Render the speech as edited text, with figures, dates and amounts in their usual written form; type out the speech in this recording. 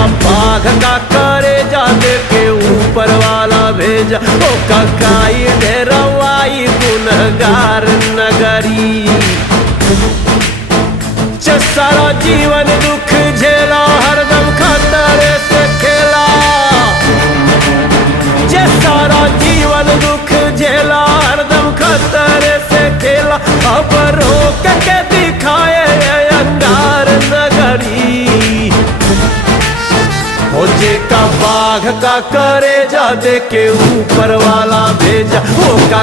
का बाघ का करे जा दे के ऊपर वाला भेजा। ओ ककाई ढेरवाई गुनहगार नगरी, सारा जीवन दुख झेला हरदम खतरे से खेला। जे सारा जीवन दुख झेला हरदम खतरे से खेला, अब रोक के दिखाए अंगार नगरी। हो जे का बाघ का करे जा दे के ऊपर वाला भेजा। ओ का